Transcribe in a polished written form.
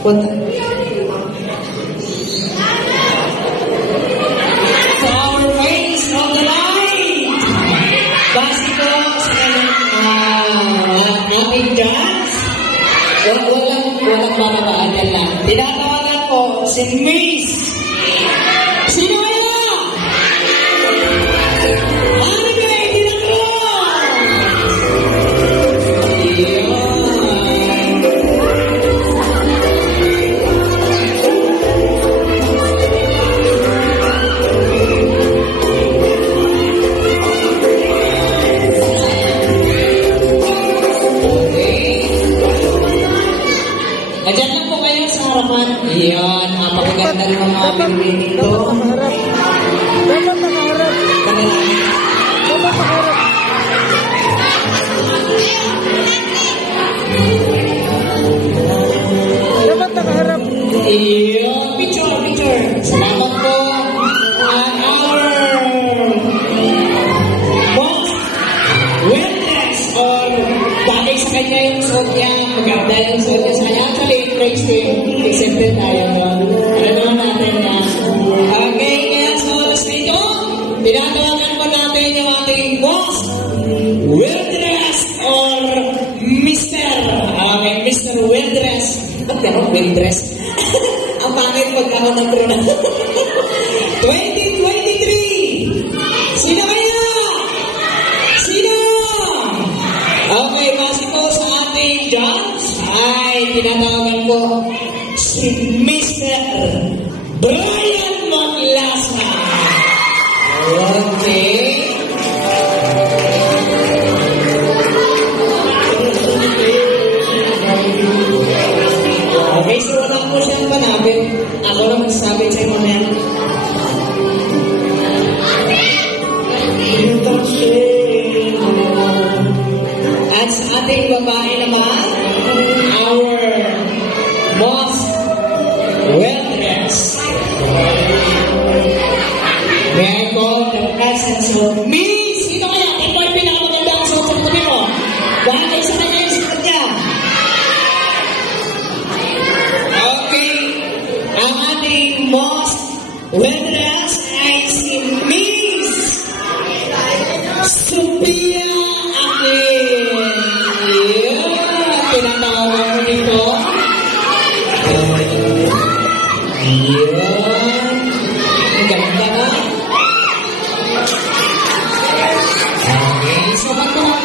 Punta. Flower face of the night. Basi ko sa kanyang ating dance. Walang bababaan yan lang. Tinatawagan ko si Miss. Sino kaya? Ano ba yung tinatawag? Iyon. Ayan lang po kayo sa harapan. Iyan, napakaganda ng mga bibig dito. Dapat nakaharap. Panalangin. Dapat nakaharap. Dapat nakaharap. Iyan, picture. Salamat po. At our most wellness or bagay sa kanya yung suot niya. Maganda yung suot niya sa kanya. Actually, praise to you. Accepted tayo doon. Alam naman natin na. Okay, kaya sa oras na ito, tinatawagan po natin yung ating most well-dressed or Mr. Okay, Mr. Well-dressed. Ba't gano'n well-dressed? Ang pangit pagkako ng trona. 2023! Sino kaya? Sino? Okay, base po sa ating judge, ay tinatawagan ko si Mr. Brian Maglasa. Okay. Okay, so wala po siyang panabit. Ako na magsasabi sa'yo mamaya